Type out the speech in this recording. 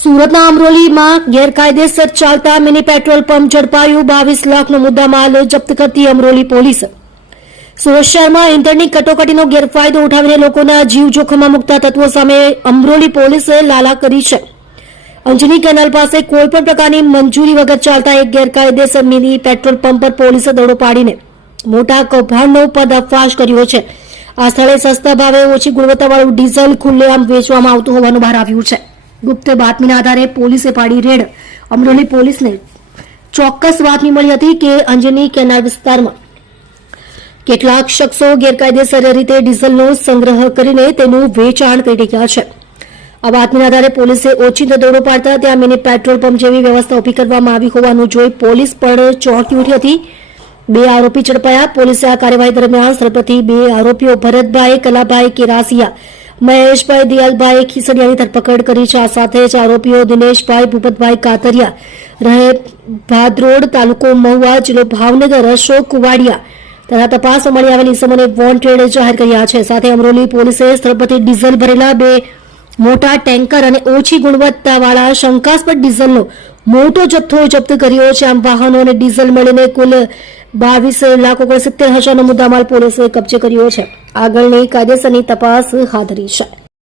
સુરતના અમરોલીમાં ગેરકાયદેસર ચાલતા મિની પેટ્રોલ પંપ ઝડપાયું। 22 લાખનો મુદ્દામાલ જપ્ત કરતી અમરોલી પોલીસ। સુરત શહેરમાં ઇંધણની કટોકટીનો ગેરફાયદો ઉઠાવીને લોકોના જીવ જોખમમાં મૂકતા તત્વો સામે અમરોલી પોલીસે લાલા કરી છે। અંજની કેનાલ પાસે કોઈપણ પ્રકારની મંજૂરી વગર ચાલતા એક ગેરકાયદેસર મિની પેટ્રોલ પંપ પર પોલીસે દરોડો પાડીને મોટા કૌભાંડનો પર્દાફાશ કર્યો છે। આ સ્થળે સસ્તા ભાવે ઓછી ગુણવત્તાવાળું ડીઝલ ખુલ્લેઆમ વેચવામાં આવતું હોવાનું બહાર આવ્યું છે। ગુપ્ત બાતમીના આધારે પોલીસે પાડી રેડ। અમરોલી પોલીસને ચોક્કસ બાતમી મળી હતી કે અંજની કેનાલ વિસ્તારમાં કેટલાક શખ્સો ગેરકાયદેસર રીતે ડીઝલનો સંગ્રહ કરીને તેનું વેચાણ કરી રહ્યા છે। આ બાતમીના આધારે પોલીસે ઓચિંતો દરોડો પાડતા ત્યાં મિની પેટ્રોલ પંપ જેવી વ્યવસ્થા ઊભી કરવામાં આવી હોવાનું જોઈ પોલીસ પણ ચોંકી ઉઠી હતી। 2 આરોપી ઝડપાયા। પોલીસે આ કાર્યવાહી દરમિયાન સ્થળ 2 આરોપીઓ ભરતભાઈ કલાભાઈ કેરાસિયા, મહેશભાઈ દિયાલભાઈ ખીસડિયાની ધરપકડ કરી છે। આ સાથે જ આરોપીઓ દિનેશભાઈ ભૂપતભાઈ કાતરિયા, રહે ભાદરોડ, તાલુકો મહુવા, જિલ્લો ભાવનગર, અશોક કુવાડિયા તથા તપાસમાં મળી આવેલ ઇસમોને વોન્ટેડ જાહેર કર્યા છે। સાથે અમરોલી પોલીસે સ્થળ પરથી ડીઝલ ભરેલા 2 મોટા ટેન્કર અને ઓછી ગુણવત્તાવાળા શંકાસ્પદ ડીઝલનો મોટો જથ્થો જપ્ત કર્યો છે। આમ વાહનો અને ડીઝલ મળીને કુલ 22,69,000નો મુદ્દામાલ પોલીસે કબજે કર્યો છે। આગળની કાયદેસરની તપાસ હાથ ધરી છે।